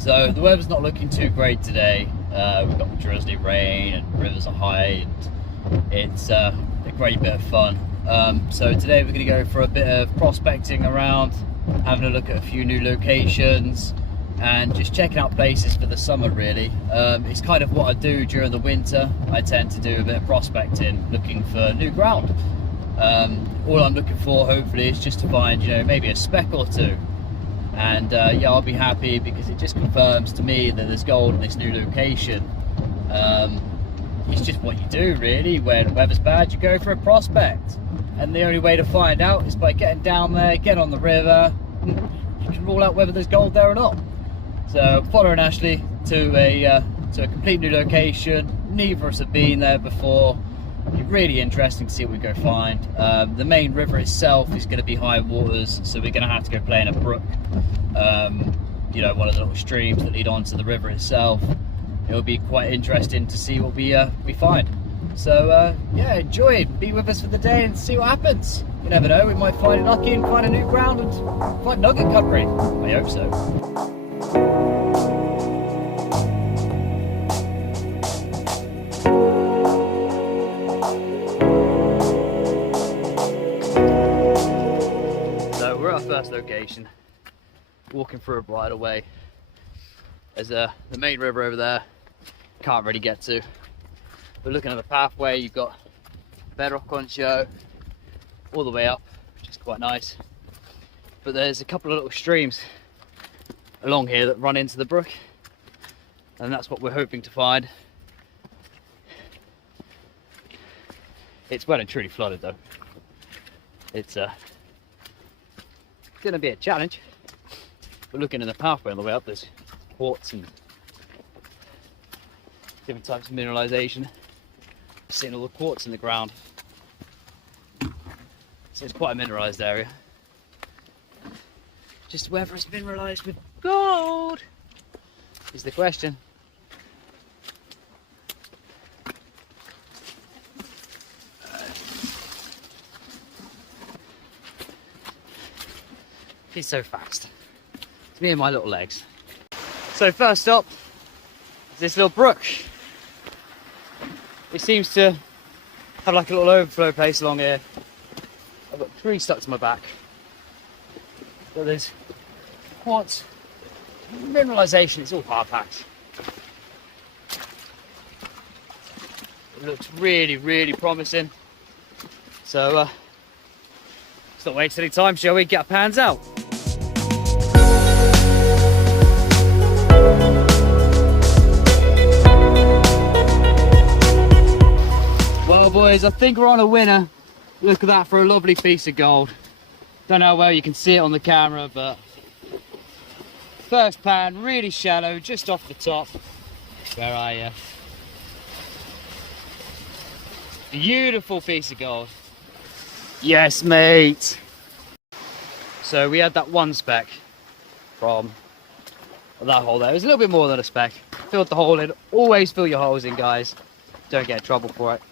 So the weather's not looking too great today. We've got drizzly rain and rivers are high, and it's a great bit of fun. So today we're going to go for a bit of prospecting around, having a look at a few new locations and just checking out places for the summer really. It's kind of what I do during the winter. I tend to do a bit of prospecting, looking for new ground. All I'm looking for hopefully is just to find, maybe a speck or two. And yeah, I'll be happy because it just confirms to me that there's gold in this new location. It's just what you do really. When the weather's bad, you go for a prospect. And the only way to find out is by getting down there, get on the river. You can rule out whether there's gold there or not. So following Ashley to a complete new location. Neither of us have been there before. It'll be really interesting to see what we go find. The main river itself is going to be high waters, so we're going to have to go play in a brook. One of the little streams that lead onto the river itself. It'll be quite interesting to see what we find. So yeah, enjoy it. Be with us for the day and see what happens. You never know, we might find it lucky and find a new ground and find nugget country. I hope so. First location, walking through a bridle way. There's the main river over there, can't really get to, but looking at the pathway you've got bedrock on show all the way up, which is quite nice. But there's a couple of little streams along here that run into the brook, and that's what we're hoping to find. It's well and truly flooded though. It's going to be a challenge, but looking in the pathway on the way up, there's quartz and different types of mineralization. Seeing all the quartz in the ground, so it's quite a mineralized area. Just whether it's mineralized with gold is the question. He's so fast. It's me and my little legs. So first up is this little brook. It seems to have like a little overflow place along here. I've got a tree stuck to my back. But there's quartz mineralization. It's all hard packed. It looks really, really promising. So let's not waste any time, shall we? Get our pans out. Well boys, I think we're on a winner. Look at that, for a lovely piece of gold. Don't know how well you can see it on the camera, but first pan, really shallow, just off the top. Where are you? Beautiful piece of gold. Yes mate. So we had that one speck from that hole there. It was a little bit more than a speck. Filled the hole in. Always fill your holes in, guys. Don't get in trouble for it.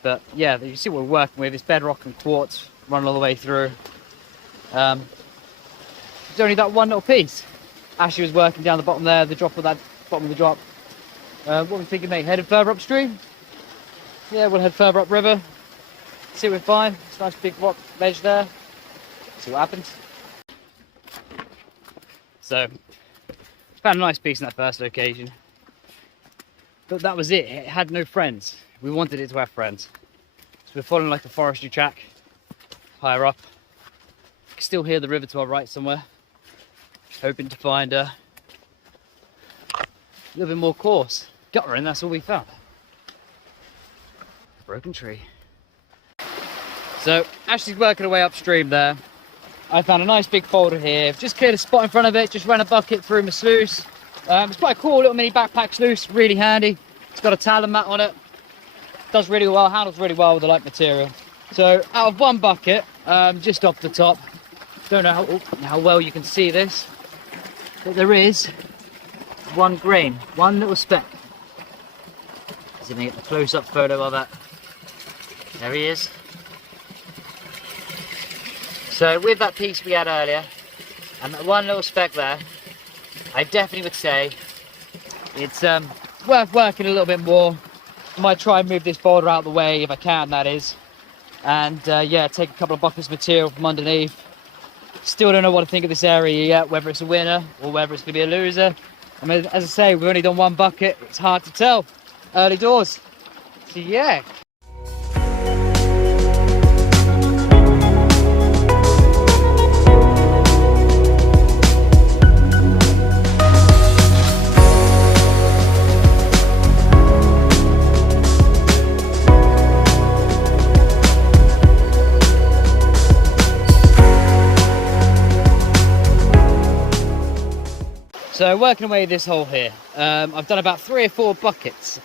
But yeah, you see what we're working with. It's bedrock and quartz running all the way through. There's only that one little piece. Ashley was working down the bottom there, the drop of that bottom of the drop. What are we thinking, mate? Headed further upstream? Yeah, we'll head further upriver. See what we find. It's a nice big rock ledge there. See what happens. So, found a nice piece in that first location. But that was it. It had no friends. We wanted it to have friends. So we're following like a forestry track higher up. You can still hear the river to our right somewhere. Hoping to find a little bit more coarse gutter, and that's all we found. Broken tree. So Ashley's working her way upstream there. I found a nice big boulder here. Just cleared a spot in front of it, just ran a bucket through my sluice. It's quite a cool little mini backpack sluice, really handy. It's got a talon mat on it. Does really well, handles really well with the light material. So out of one bucket, just off the top, don't know how well you can see this, but there is one grain, one little speck. See if I can get the close-up photo of that. There he is. So with that piece we had earlier, and that one little speck there, I definitely would say it's worth working a little bit more. I might try and move this boulder out of the way if I can, that is. And yeah, take a couple of buckets of material from underneath. Still don't know what to think of this area yet, whether it's a winner or whether it's going to be a loser. I mean, as I say, we've only done one bucket. It's hard to tell. Early doors. So yeah. So working away this hole here, I've done about 3 or 4 buckets.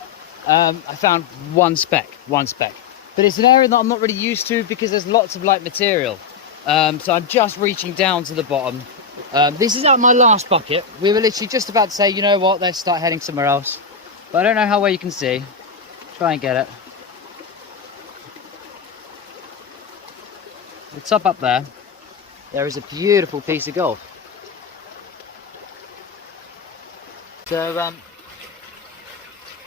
I found one speck, but it's an area that I'm not really used to because there's lots of light material. So I'm just reaching down to the bottom. This is out my last bucket. We were literally just about to say, you know what, let's start heading somewhere else. But I don't know how well you can see. Try and get it. The top up there, there is a beautiful piece of gold. So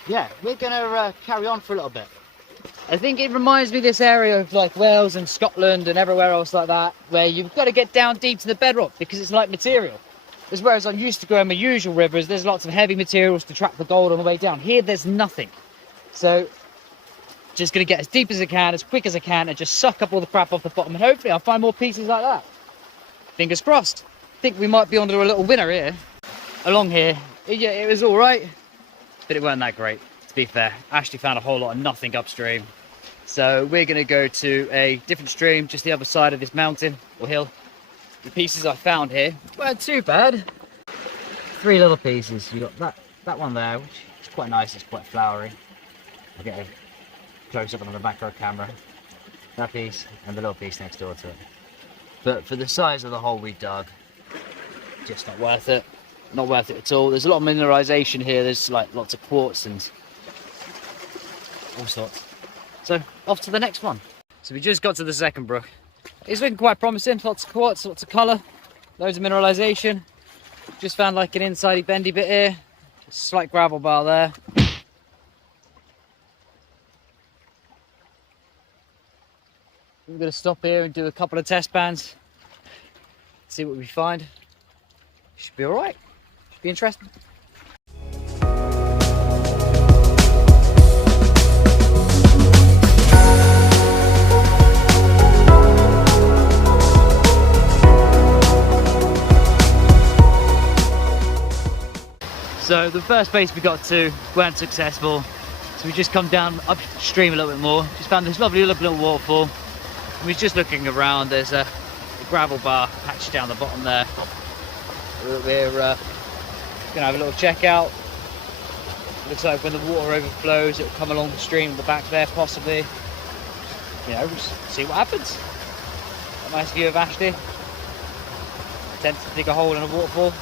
yeah, we're gonna carry on for a little bit. I think it reminds me of this area of like Wales and Scotland and everywhere else like that, where you've got to get down deep to the bedrock because it's light material. As whereas I'm used to going my usual rivers, there's lots of heavy materials to trap the gold on the way down. Here there's nothing. So just gonna get as deep as I can, as quick as I can, and just suck up all the crap off the bottom, and hopefully I'll find more pieces like that. Fingers crossed. I think we might be onto a little winner here. Along here, yeah, it was all right, but it weren't that great, to be fair. Ashley found a whole lot of nothing upstream. So we're going to go to a different stream, just the other side of this mountain or hill. The pieces I found here weren't too bad. 3 little pieces. You got that one there, which is quite nice, it's quite flowery. I'll get a close-up on the macro camera. That piece, and the little piece next door to it. But for the size of the hole we dug, just not worth it. Not worth it at all. There's a lot of mineralization here. There's like lots of quartz and all sorts. So off to the next one. So we just got to the second brook. It's looking quite promising. Lots of quartz, lots of colour, loads of mineralization. Just found like an inside-y bendy bit here. Just a slight gravel bar there. We're going to stop here and do a couple of test bands. See what we find. Should be all right. Be interesting. So the first base we got to weren't successful, so we just come down upstream a little bit more. Just found this lovely little waterfall. We was just looking around. There's a gravel bar patched down the bottom there. We're gonna have a little check out. Looks like when the water overflows, it'll come along the stream at the back there, possibly. You know, just see what happens. A nice view of Ashley. Attempt to dig a hole in a waterfall.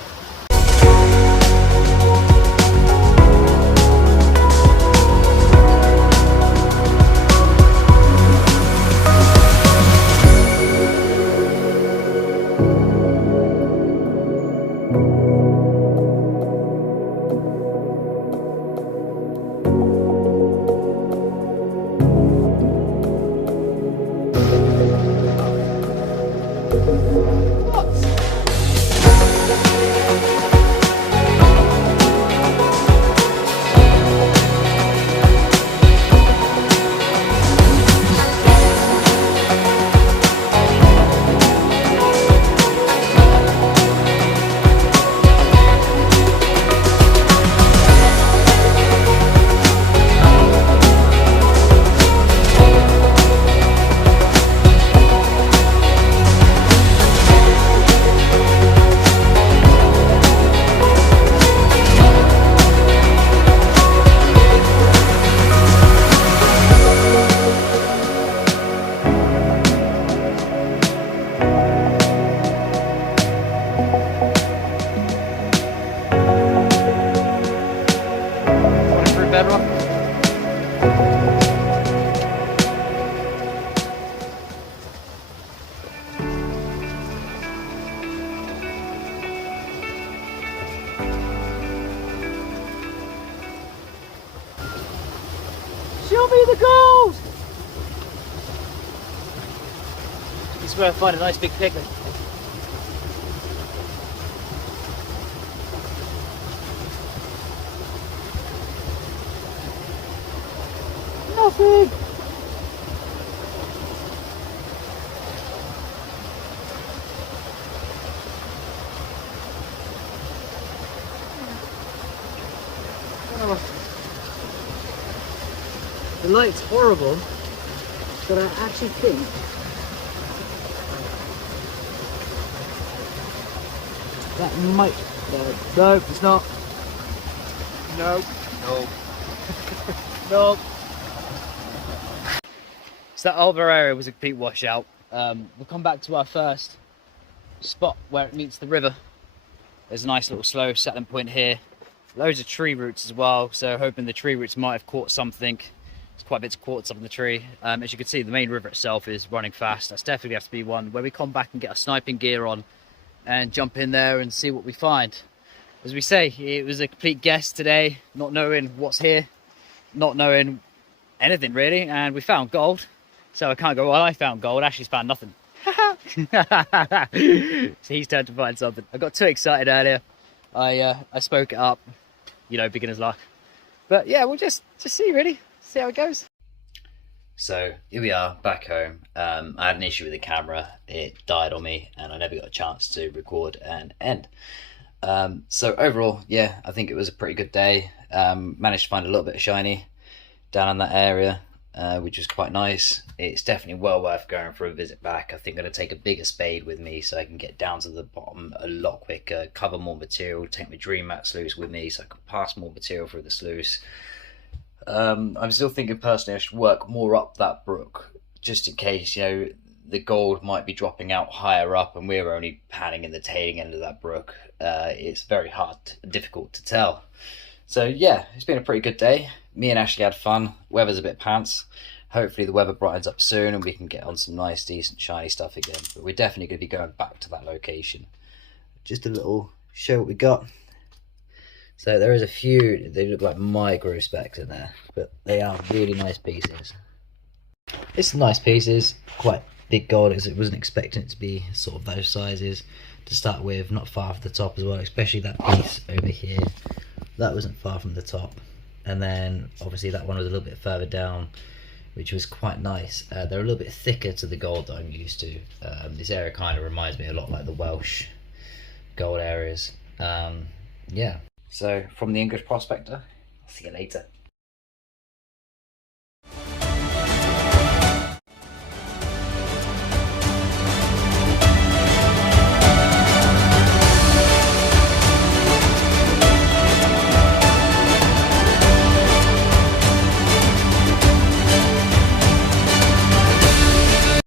see the gold! It's where I find a nice big piglet. Nothing! Oh. The light's horrible, but I actually think that might... No, it's not. No. No. No. So that whole area was a complete washout. We'll come back to our first spot where it meets the river. There's a nice little slow settling point here. Loads of tree roots as well, so hoping the tree roots might have caught something. There's quite a bit of quartz up in the tree. As you can see, the main river itself is running fast. That's definitely has to be one where we come back and get our sniping gear on and jump in there and see what we find. As we say, it was a complete guess today, not knowing what's here, not knowing anything really, and we found gold. So I can't go, well, I found gold, Ashley's found nothing. So he's turned to find something. I got too excited earlier. I spoke it up, you know, beginner's luck. But yeah, we'll just see really, see how it goes. So here we are back home. I had an issue with the camera. It died on me and I never got a chance to record and end. So overall, yeah, I think it was a pretty good day. Managed to find a little bit of shiny down in that area, which was quite nice. It's definitely well worth going for a visit back. I think I'm going to take a bigger spade with me so I can get down to the bottom a lot quicker, cover more material, take my dream mat sluice with me so I can pass more material through the sluice. I'm still thinking personally I should work more up that brook, just in case, you know, the gold might be dropping out higher up and we're only panning in the tailing end of that brook. It's very difficult to tell. So yeah, it's been a pretty good day. Me and Ashley had fun. Weather's a bit pants. Hopefully the weather brightens up soon and we can get on some nice, decent, shiny stuff again. But we're definitely going to be going back to that location. Just a little show what we got. So there is a few, they look like micro specks in there, but they are really nice pieces. It's some nice pieces, quite big gold, as it wasn't expecting it to be sort of those sizes to start with, not far from the top as well, especially that piece over here. That wasn't far from the top. And then obviously that one was a little bit further down, which was quite nice. They're a little bit thicker to the gold that I'm used to. This area kind of reminds me a lot like the Welsh gold areas. Yeah. So from the English Prospector, I'll see you later.